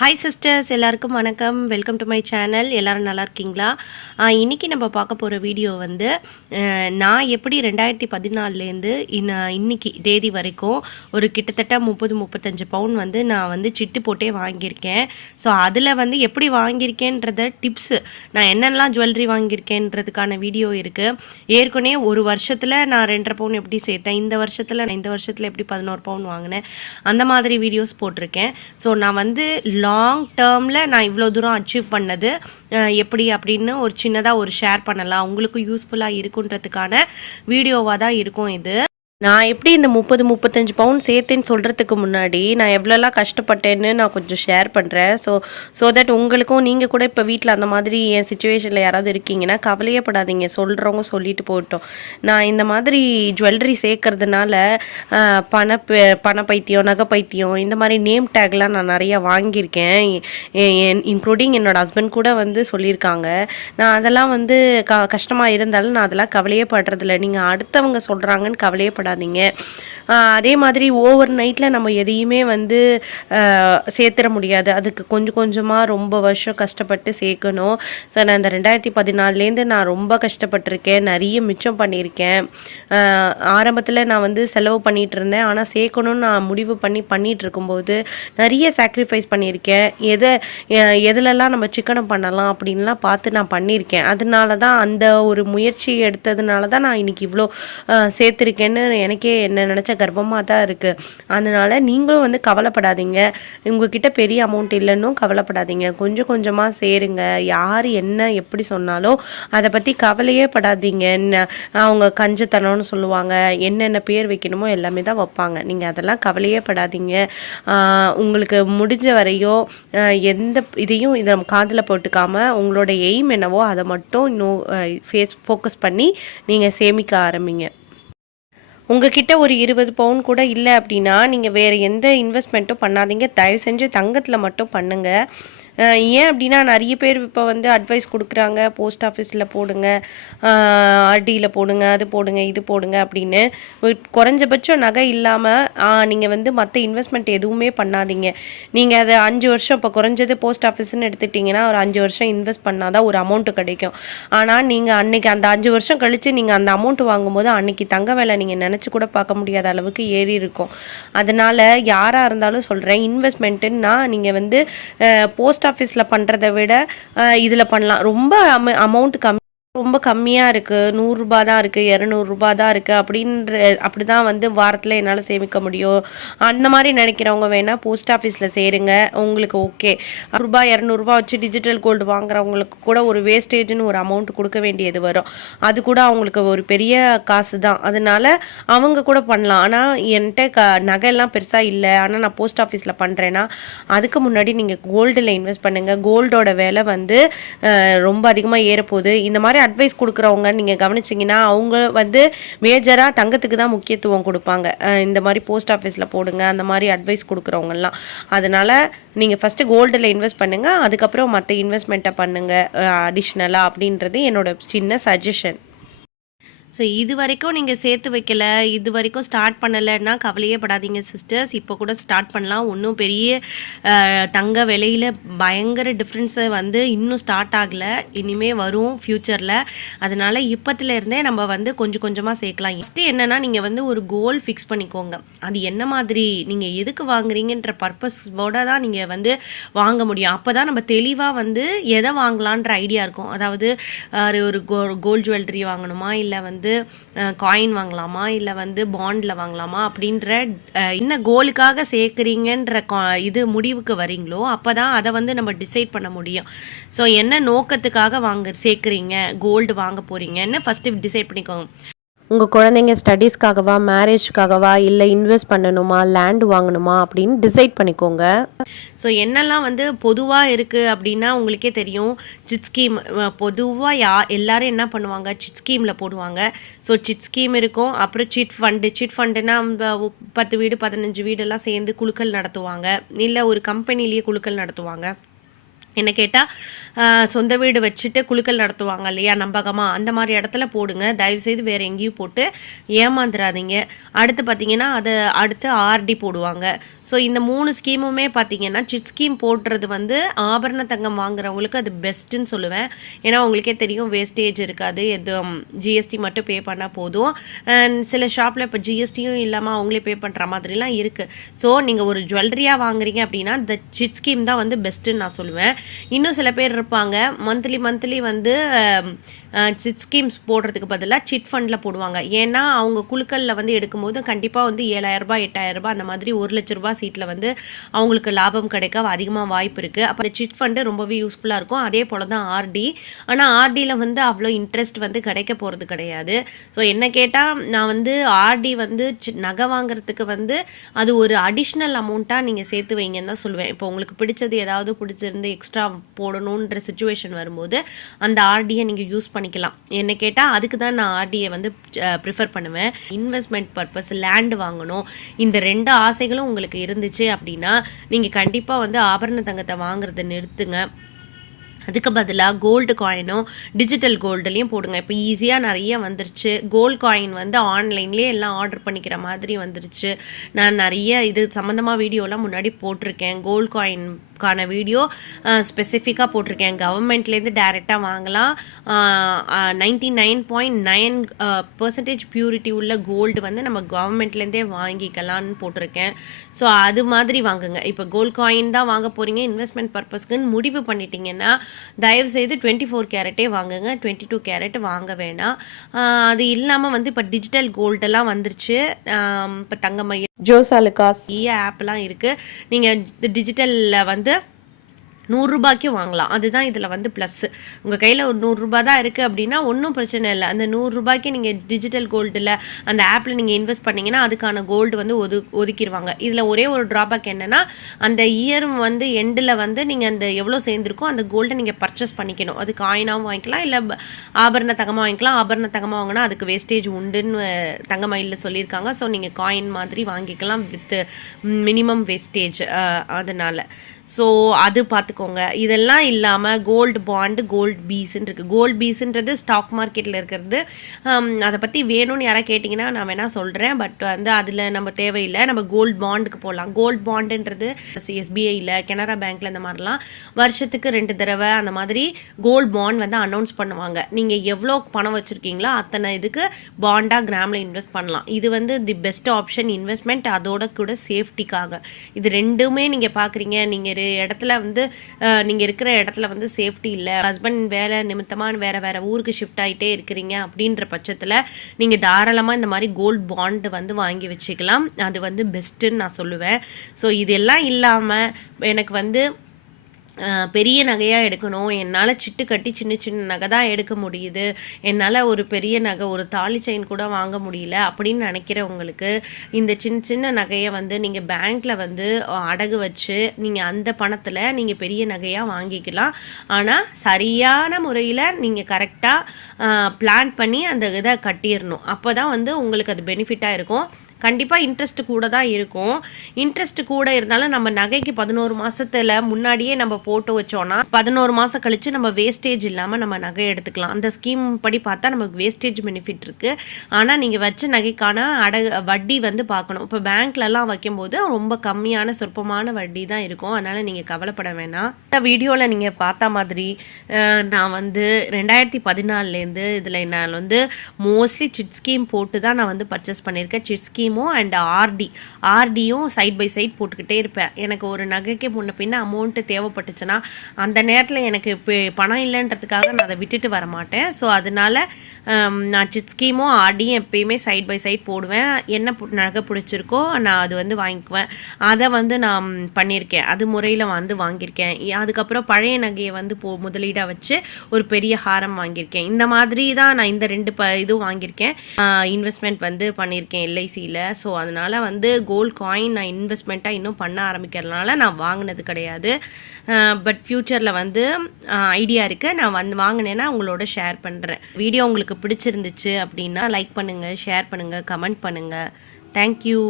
Hi sisters எல்லாருக்கும் வணக்கம். Welcome to my channel எல்லோரும் நல்லா இருக்கீங்களா? இன்றைக்கி இன்னைக்கு நம்ம பார்க்க போகிற வீடியோ வந்து நான் எப்படி ரெண்டாயிரத்தி பதினாலேருந்து இன்னைக்கு தேதி வரைக்கும் ஒரு கிட்டத்தட்ட முப்பது முப்பத்தஞ்சு பவுன் வந்து நான் வந்து சிட்டு போட்டே வாங்கியிருக்கேன். ஸோ அதில் வந்து எப்படி வாங்கியிருக்கேன்றத டிப்ஸு நான் என்னென்னலாம் ஜுவல்லரி வாங்கியிருக்கேன்றதுக்கான வீடியோ இருக்குது ஏற்கனவே ஒரு வருஷத்தில் நான் ரெண்டரை பவுன் எப்படி சேர்த்தேன் இந்த வருஷத்தில் நான் இந்த வருஷத்தில் எப்படி பதினோரு பவுன் வாங்கினேன் அந்த மாதிரி வீடியோஸ் போட்டிருக்கேன். ஸோ நான் வந்து லாங் டேர்மில் நான் இவ்வளோ தூரம் அச்சீவ் பண்ணது எப்படி அப்படின்னு ஒரு சின்னதாக ஒரு ஷேர் பண்ணலாம். உங்களுக்கு யூஸ்ஃபுல்லாக இருக்குன்றதுக்கான வீடியோவாக தான் இருக்கும் இது. நான் எப்படி இந்த முப்பது முப்பத்தஞ்சு பவுன் சேர்த்தேன்னு சொல்கிறதுக்கு முன்னாடி நான் எவ்வளோலாம் கஷ்டப்பட்டேன்னு நான் கொஞ்சம் ஷேர் பண்ணுறேன் ஸோ ஸோ தட் உங்களுக்கும் நீங்கள் கூட இப்போ வீட்டில் அந்த மாதிரி என் சுச்சுவேஷனில் யாராவது இருக்கீங்கன்னா கவலையே படாதீங்க சொல்கிறவங்க சொல்லிட்டு போட்டோம் நான் இந்த மாதிரி ஜுவல்லரி சேர்க்கறதுனால பண பண பைத்தியம் நகை பைத்தியம் இந்த மாதிரி நேம் டேக்லாம் நான் நிறையா வாங்கியிருக்கேன். இன்க்ளூடிங் என்னோட ஹஸ்பண்ட் கூட வந்து சொல்லியிருக்காங்க. நான் அதெல்லாம் வந்து க கஷ்டமாக இருந்தாலும் நான் அதெல்லாம் கவலையே படுறதில்ல நீங்கள் அடுத்தவங்க சொல்கிறாங்கன்னு கவலையே பட பண்ணாதீங்க அதே மாதிரி ஓவர் நைட்டில் நம்ம எதையுமே வந்து ஆஹ் சேர்த்துட முடியாது. அதுக்கு கொஞ்சம் கொஞ்சமாக ரொம்ப வருஷம் கஷ்டப்பட்டு சேர்க்கணும். ஸோ நான் இந்த ரெண்டாயிரத்தி பதினாலேருந்து நான் ரொம்ப கஷ்டப்பட்டிருக்கேன். நிறைய மிச்சம் பண்ணியிருக்கேன். ஆரம்பத்தில் நான் வந்து செலவு பண்ணிகிட்டு இருந்தேன் ஆனால் சேர்க்கணும்னு நான் முடிவு பண்ணி பண்ணிகிட்டு இருக்கும்போது நிறைய சாக்ரிஃபைஸ் பண்ணியிருக்கேன். எதை எதுலெல்லாம் நம்ம சிக்கனம் பண்ணலாம் அப்படின்லாம் பார்த்து நான் பண்ணியிருக்கேன். அதனால தான் அந்த ஒரு முயற்சி எடுத்ததுனால தான் நான் இன்னைக்கு இவ்வளோ சேர்த்துருக்கேன்னு எனக்கே என்ன நினச்ச கர்வமாக தான் இருக்குது அதனால் நீங்களும் வந்து கவலைப்படாதீங்க. உங்ககிட்ட பெரிய அமௌண்ட் இல்லைன்னும் கவலைப்படாதீங்க. கொஞ்சம் கொஞ்சமாக சேருங்க. யார் என்ன எப்படி சொன்னாலும் அதை பற்றி கவலையே படாதீங்க. ந- அவங்க கஞ்சத்தனம்னு சொல்லுவாங்க. என்னென்ன பேர் வைக்கணுமோ எல்லாமே தான் வைப்பாங்க. நீங்கள் அதெல்லாம் கவலையே படாதீங்க. உங்களுக்கு முடிஞ்ச வரையும் எந்த இதையும் இதை காதில் போட்டுக்காமல் உங்களோட எய்ம் என்னவோ அதை மட்டும் இன்னும் ஃபேஸ் ஃபோக்கஸ் பண்ணி நீங்கள் சேமிக்க ஆரம்பிங்க. உங்ககிட்ட ஒரு இருபது பவுன் கூட இல்லை அப்படின்னா நீங்கள் வேறு எந்த இன்வெஸ்ட்மெண்ட்டும் பண்ணாதீங்க. தயவு செஞ்சு தங்கத்தில் மட்டும் பண்ணுங்கள் ஏன் அப்படின்னா நிறைய பேர் இப்போ வந்து அட்வைஸ் கொடுக்குறாங்க போஸ்ட் ஆஃபீஸில் போடுங்க ஆர்டியில் போடுங்க அது போடுங்க இது போடுங்க அப்படின்னு. குறைஞ்சபட்சம் நகை இல்லாமல் நீங்கள் வந்து மற்ற இன்வெஸ்ட்மெண்ட் எதுவுமே பண்ணாதீங்க. நீங்கள் அதை அஞ்சு வருஷம் இப்போ குறைஞ்சது போஸ்ட் ஆஃபீஸ்னு எடுத்துட்டிங்கன்னா ஒரு அஞ்சு வருஷம் இன்வெஸ்ட் பண்ணால் தான் ஒரு அமௌண்ட் கிடைக்கும். ஆனால் நீங்கள் அன்னைக்கு அந்த அஞ்சு வருஷம் கழித்து நீங்கள் அந்த அமௌண்ட் வாங்கும்போது அன்னைக்கு தங்க வேலை நீங்கள் நினச்சி கூட பார்க்க முடியாத அளவுக்கு ஏறி இருக்கும். அதனால் யாராக இருந்தாலும் சொல்கிறேன் இன்வெஸ்ட்மெண்ட்டுன்னா நீங்கள் வந்து போஸ்ட் ஆஃபீஸில் பண்ணுறதை விட இதில் பண்ணலாம். ரொம்ப அம அமௌண்ட் கம்மி ரொம்ப கம்மியாக இருக்குது நூறுரூபா தான் இருக்குது இரநூறுபா தான் இருக்குது அப்படின்ற அப்படி தான் வந்து வாரத்தில் என்னால் சேமிக்க முடியும். அந்த மாதிரி நினைக்கிறவங்க வேணால் போஸ்ட் ஆஃபீஸில் சேருங்க. உங்களுக்கு ஓகே ரூபா இரநூறுபா வச்சு டிஜிட்டல் கோல்டு வாங்குறவங்களுக்கு கூட ஒரு வேஸ்டேஜ்னு ஒரு அமௌண்ட் கொடுக்க வேண்டியது வரும். அது கூட அவங்களுக்கு ஒரு பெரிய காசு தான் அதனால அவங்க கூட பண்ணலாம். ஆனால் என்கிட்ட க நகையெல்லாம் பெருசாக இல்லை. ஆனால் நான் போஸ்ட் ஆஃபீஸில் பண்ணுறேன்னா அதுக்கு முன்னாடி நீங்கள் கோல்டில் இன்வெஸ்ட் பண்ணுங்கள் கோல்டோட விலை வந்து ரொம்ப அதிகமாக ஏறப்போகுது. இந்த மாதிரி அட்வைஸ் அட்வைஸ் கொடுக்குறவங்க நீங்கள் கவனிச்சிங்கன்னா அவங்க வந்து மேஜராக தங்கத்துக்கு தான் முக்கியத்துவம் கொடுப்பாங்க. இந்த மாதிரி போஸ்ட் ஆஃபீஸில் போடுங்க அந்த மாதிரி அட்வைஸ் கொடுக்குறவங்கலாம். அதனால் நீங்கள் ஃபஸ்ட்டு கோல்டில் இன்வெஸ்ட் பண்ணுங்கள் அதுக்கப்புறம் மற்ற இன்வெஸ்ட்மெண்ட்டை பண்ணுங்கள் அடிஷ்னலாக அப்படின்றது என்னோட சின்ன சஜஷன் ஸோ இது வரைக்கும் நீங்கள் சேர்த்து வைக்கல இது வரைக்கும் ஸ்டார்ட் பண்ணலைன்னா கவலையே படாதீங்க சிஸ்டர்ஸ் இப்போ கூட ஸ்டார்ட் பண்ணலாம். ஒன்றும் பெரிய தங்க விலையில் பயங்கர டிஃப்ரென்ஸை வந்து இன்னும் ஸ்டார்ட் ஆகலை. இனிமே வரும் ஃப்யூச்சரில் அதனால் இப்போத்துலேருந்தே நம்ம வந்து கொஞ்சம் கொஞ்சமாக சேர்க்கலாம். ஃபஸ்ட்டு என்னென்னா நீங்கள் வந்து ஒரு கோல் ஃபிக்ஸ் பண்ணிக்கோங்க. அது என்ன மாதிரி? நீங்கள் எதுக்கு வாங்குறீங்கன்ற பர்பஸோட தான் நீங்கள் வந்து வாங்க முடியும். அப்போ தான் நம்ம தெளிவாக வந்து எதை வாங்கலான்ற ஐடியா இருக்கும். அதாவது ஒரு கோ கோல்ட் ஜுவல்லரி வாங்கணுமா? இல்லை வந்து காயின் வாங்கலாமா? இல்லை வந்து பாண்டில் வாங்கலாமா? அப்படின்ற என்ன கோலுக்காக சேர்க்குறீங்கன்ற இது முடிவுக்கு வரீங்களோ அப்போ தான் அதை வந்து நம்ம டிசைட் பண்ண முடியும். ஸோ என்ன நோக்கத்துக்காக வாங்க சேர்க்குறீங்க? கோல்டு வாங்க போகிறீங்கன்னு ஃபஸ்ட்டு டிசைட் பண்ணிக்கோங்க. உங்கள் குழந்தைங்க ஸ்டடீஸ்க்காகவா மேரேஜ்க்காகவா இல்லை இன்வெஸ்ட் பண்ணணுமா லேண்ட் வாங்கணுமா அப்படின்னு டிசைட் பண்ணிக்கோங்க. ஸோ என்னெல்லாம் வந்து பொதுவாக இருக்குது அப்படின்னா உங்களுக்கே தெரியும். சிட் ஸ்கீம் பொதுவாக யா எல்லாரும் என்ன பண்ணுவாங்க? சிட் ஸ்கீமில் போடுவாங்க. ஸோ சிட் ஸ்கீம் இருக்கும். அப்புறம் சிட் ஃபண்டு சிட் ஃபண்டுனா பத்து வீடு பதினஞ்சு வீடெல்லாம் சேர்ந்து குழுக்கள் நடத்துவாங்க. இல்லை ஒரு கம்பெனிலேயே குழுக்கள் நடத்துவாங்க. என்ன கேட்டால் சொந்த வீடு வச்சுட்டு குழுக்கள் நடத்துவாங்க இல்லையா நம்பகமாக அந்த மாதிரி இடத்துல போடுங்க. தயவுசெய்து வேறு எங்கேயும் போட்டு ஏமாந்துடாதீங்க அடுத்து பார்த்தீங்கன்னா அது அடுத்து ஆர்டி போடுவாங்க. ஸோ இந்த மூணு ஸ்கீமுமே பார்த்தீங்கன்னா சிட் ஸ்கீம் போடுறது வந்து ஆபரண தங்கம் வாங்குறவங்களுக்கு அது பெஸ்ட்டுன்னு சொல்லுவேன். ஏன்னா உங்களுக்கே தெரியும் வேஸ்டேஜ் இருக்காது. எது ஜிஎஸ்டி மட்டும் பே பண்ணால் போதும். சில ஷாப்பில் இப்போ ஜிஎஸ்டியும் இல்லாமல் அவங்களே பே பண்ணுற மாதிரிலாம் இருக்குது ஸோ நீங்கள் ஒரு ஜுவல்லரியாக வாங்குறீங்க அப்படின்னா இந்த சிட் ஸ்கீம் தான் வந்து பெஸ்ட்டுன்னு நான் சொல்லுவேன். இன்னும் சில பேர் இருப்பாங்க. மந்த்லி மந்த்லி வந்து சிட் ஸ்கீம்ஸ் போடுறதுக்கு பதிலாக சிட் ஃபண்டில் போடுவாங்க. ஏன்னா அவங்க குழுக்களில் வந்து எடுக்கும்போது கண்டிப்பாக வந்து ஏழாயிரரூபா எட்டாயிரரூபா அந்த மாதிரி ஒரு லட்ச ரூபா சீட்டில் வந்து அவங்களுக்கு லாபம் கிடைக்க அதிகமாக வாய்ப்பு இருக்குது அப்போ அந்த சிட் ஃபண்டு ரொம்பவே யூஸ்ஃபுல்லாக இருக்கும். அதே போல் தான் ஆர்டி ஆனால் ஆர்டியில் வந்து அவ்வளோ இன்ட்ரெஸ்ட் வந்து கிடைக்க போகிறது கிடையாது. ஸோ என்ன கேட்டால் நான் வந்து ஆர்டி வந்து சி- நகை வாங்குறதுக்கு வந்து அது ஒரு அடிஷ்னல் அமௌண்ட்டாக நீங்கள் சேர்த்து வைங்கன்னு தான் சொல்லுவேன். இப்போ உங்களுக்கு பிடிச்சது ஏதாவது பிடிச்சிருந்து எக்ஸ்ட்ரா போடணுன்ற சுச்சுவேஷன் வரும்போது அந்த ஆர்டியை நீங்கள் யூஸ் பண்ணிக்கலாம். என்ன கேட்டால் அதுக்கு தான் நான் ஆர்டியை வந்து ப்ரிஃபர் பண்ணுவேன். இன்வெஸ்ட்மெண்ட் பர்பஸ் லேண்ட் வாங்கணும். இந்த ரெண்டு ஆசைகளும் உங்களுக்கு இருந்துச்சு அப்படின்னா நீங்கள் கண்டிப்பாக வந்து ஆபரண தங்கத்தை வாங்குறதை நிறுத்துங்க. அதுக்கு பதிலாக கோல்டு காயினும் டிஜிட்டல் கோல்டுலேயும் போடுங்க. இப்போ ஈஸியாக நிறைய வந்துருச்சு. கோல்டு காயின் வந்து ஆன்லைன்லேயே எல்லாம் ஆர்டர் பண்ணிக்கிற மாதிரி வந்துருச்சு. நான் நிறைய இது சம்மந்தமாக வீடியோலாம் முன்னாடி போட்டிருக்கேன். கோல்டு காயின் காயின்கான வீடியோ ஸ்பெசிஃபிக்காக போட்டிருக்கேன். கவர்மெண்ட்லேருந்து டைரெக்டாக வாங்கலாம். Ninety nine point nine percentage purity உள்ள கோல்டு வந்து நம்ம கவர்மெண்ட்லேருந்தே வாங்கிக்கலாம்னு போட்டிருக்கேன். ஸோ அது மாதிரி வாங்குங்க. இப்போ கோல்ட் காயின் தான் வாங்க போகிறீங்க இன்வெஸ்ட்மெண்ட் பர்பஸ்க்குன்னு முடிவு பண்ணிட்டீங்கன்னா தயவு செய்து டுவெண்ட்டி ஃபோர் கேரட்டே வாங்குங்க. டுவெண்ட்டி டூ கேரட் வாங்க வேணாம். அது இல்லாமல் வந்து இப்போ டிஜிட்டல் கோல்டெல்லாம் வந்துருச்சு. இப்போ தங்கமயில் ஜோசாலுக்காஸ் நிறைய ஆப்லாம் இருக்குது நீங்கள் டிஜிட்டலில் வந்து நூறுரூபாய்க்கு வாங்கலாம். அதுதான் இதில் வந்து ப்ளஸ்ஸு உங்கள் கையில் ஒரு நூறுரூபா தான் இருக்குது அப்படின்னா ஒன்றும் பிரச்சனை இல்லை. அந்த நூறுரூபாய்க்கு நீங்கள் டிஜிட்டல் கோல்டில் அந்த ஆப்பில் நீங்கள் இன்வெஸ்ட் பண்ணிங்கன்னா அதுக்கான கோல்டு வந்து ஒது ஒதுக்கிடுவாங்க இதில் ஒரே ஒரு ட்ராபேக் என்னென்னா அந்த இயர் வந்து எண்டில் வந்து நீங்கள் அந்த எவ்வளோ சேர்ந்துருக்கோ அந்த கோல்டை நீங்கள் பர்ச்சேஸ் பண்ணிக்கணும். அது காயினாகவும் வாங்கிக்கலாம் இல்லை ஆபரண தங்கமாக வாங்கிக்கலாம். ஆபரண தங்கமாக வாங்கினா அதுக்கு வேஸ்டேஜ் உண்டுன்னு தங்கமயிலில் சொல்லியிருக்காங்க. ஸோ நீங்கள் காயின் மாதிரி வாங்கிக்கலாம் வித் மினிமம் வேஸ்டேஜ் அதனால். ஸோ அது பார்த்துக்கோங்க. இதெல்லாம் இல்லாமல் கோல்டு பாண்டு கோல்டு பீஸ்ன்னு இருக்குது கோல்டு பீஸ்ன்றது ஸ்டாக் மார்க்கெட்டில் இருக்கிறது. அதை பற்றி வேணும்னு யாராவது கேட்டிங்கன்னா நான் வேணால் சொல்கிறேன் பட் வந்து அதில் நம்ம தேவையில்லை. நம்ம கோல்டு பாண்டுக்கு போகலாம் கோல்டு பாண்டுன்றது எஸ்பிஐயில் கனரா பேங்க்கில் இந்த மாதிரிலாம் வருஷத்துக்கு ரெண்டு தடவை அந்த மாதிரி கோல்டு பாண்ட் வந்து அனௌன்ஸ் பண்ணுவாங்க. நீங்கள் எவ்வளோ பணம் வச்சுருக்கீங்களோ அத்தனை இதுக்கு பாண்டாக கிராமில் இன்வெஸ்ட் பண்ணலாம். இது வந்து தி பெஸ்ட் ஆப்ஷன் இன்வெஸ்ட்மெண்ட் அதோட கூட சேஃப்டிக்காக இது ரெண்டுமே நீங்கள் பார்க்குறீங்க நீங்கள் இடத்துல வந்து நீங்கள் இருக்கிற இடத்துல வந்து சேஃப்டி இல்லை. ஹஸ்பண்ட் வேலை நிமித்தமாக வேறு வேறு ஊருக்கு ஷிஃப்ட் ஆகிட்டே இருக்கிறீங்க அப்படின்ற பட்சத்தில் நீங்கள் தாராளமாக இந்த மாதிரி கோல்ட் பாண்டு வந்து வாங்கி வச்சுக்கலாம். அது வந்து பெஸ்ட்டுன்னு நான் சொல்லுவேன். ஸோ இதெல்லாம் இல்லாமல் எனக்கு வந்து பெரிய நகையாக எடுக்கணும். என்னால் சிட்டு கட்டி சின்ன சின்ன நகை தான் எடுக்க முடியுது. என்னால் ஒரு பெரிய நகை ஒரு தாலி செயின் கூட வாங்க முடியல அப்படின்னு நினைக்கிறவங்களுக்கு இந்த சின்ன சின்ன நகையை வந்து நீங்கள் பேங்க்கில் வந்து அடகு வச்சு நீங்கள் அந்த பணத்தில் நீங்கள் பெரிய நகையாக வாங்கிக்கலாம். ஆனால் சரியான முறையில் நீங்கள் கரெக்டாக பிளான் பண்ணி அந்த இதை கட்டிடணும். அப்போ தான் வந்து உங்களுக்கு அது பெனிஃபிட்டாக இருக்கும். கண்டிப்பாக இன்ட்ரெஸ்ட் கூட தான் இருக்கும். இன்ட்ரெஸ்ட் கூட இருந்தாலும் நம்ம நகைக்கு பதினோரு மாதத்தில் முன்னாடியே நம்ம போட்டு வச்சோம்னா பதினோரு மாதம் கழித்து நம்ம வேஸ்டேஜ் இல்லாமல் நம்ம நகை எடுத்துக்கலாம். அந்த ஸ்கீம் படி பார்த்தா நமக்கு வேஸ்டேஜ் பெனிஃபிட் இருக்குது ஆனால் நீங்கள் வச்ச நகைக்கான அடகு வட்டி வந்து பார்க்கணும். இப்போ பேங்க்லலாம் வைக்கும்போது ரொம்ப கம்மியான சொற்பமான வட்டி தான் இருக்கும். அதனால் நீங்கள் கவலைப்பட வேணாம். இந்த வீடியோவில் நீங்கள் பார்த்த மாதிரி நான் வந்து ரெண்டாயிரத்தி பதினாலேருந்து இதில் நான் வந்து மோஸ்ட்லி சிட் ஸ்கீம் போட்டு தான் நான் வந்து பர்ச்சேஸ் பண்ணியிருக்கேன். சிட் ஸ்கீம் ஸ்கீமும் அண்ட் ஆர்டி ஆர்டியும் சைட் பை சைட் போட்டுக்கிட்டே இருப்பேன். எனக்கு ஒரு நகைக்கு முன்ன பின்ன அமௌண்ட்டு தேவைப்பட்டுச்சுன்னா அந்த நேரத்தில் எனக்கு பணம் இல்லைன்றதுக்காக நான் அதை விட்டுட்டு வர மாட்டேன் ஸோ அதனால நான் சிட் ஸ்கீமும் ஆர்டியும் எப்பயுமே சைட் பை சைட் போடுவேன். என்ன நகை பிடிச்சிருக்கோ நான் அது வந்து வாங்கிக்குவேன். அதை வந்து நான் பண்ணியிருக்கேன். அது முறையில் வந்து வாங்கியிருக்கேன். அதுக்கப்புறம் பழைய நகையை வந்து போ முதலீடாக வச்சு ஒரு பெரிய ஹாரம் வாங்கியிருக்கேன். இந்த மாதிரி தான் நான் இந்த ரெண்டு ப இதுவும் வாங்கியிருக்கேன். இன்வெஸ்ட்மெண்ட் வந்து பண்ணியிருக்கேன் எல்ஐசியில் ஸோ அதனால் வந்து கோல்ட் காயின் நான் இன்வெஸ்ட்மெண்ட்டாக இன்னும் பண்ண ஆரம்பிக்கிறதுனால நான் வாங்கினது கிடையாது. பட் ஃப்யூச்சரில் வந்து ஐடியா இருக்குது நான் வந்து வாங்கினேன்னா உங்களோட ஷேர் பண்ணுறேன் வீடியோ உங்களுக்கு உங்களுக்கு பிடிச்சிருந்துச்சு அப்படின்னா லைக் பண்ணுங்கள் ஷேர் பண்ணுங்கள் கமெண்ட் பண்ணுங்கள் தேங்க்யூ